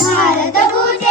ಭಾರತ ಪೂಜೆ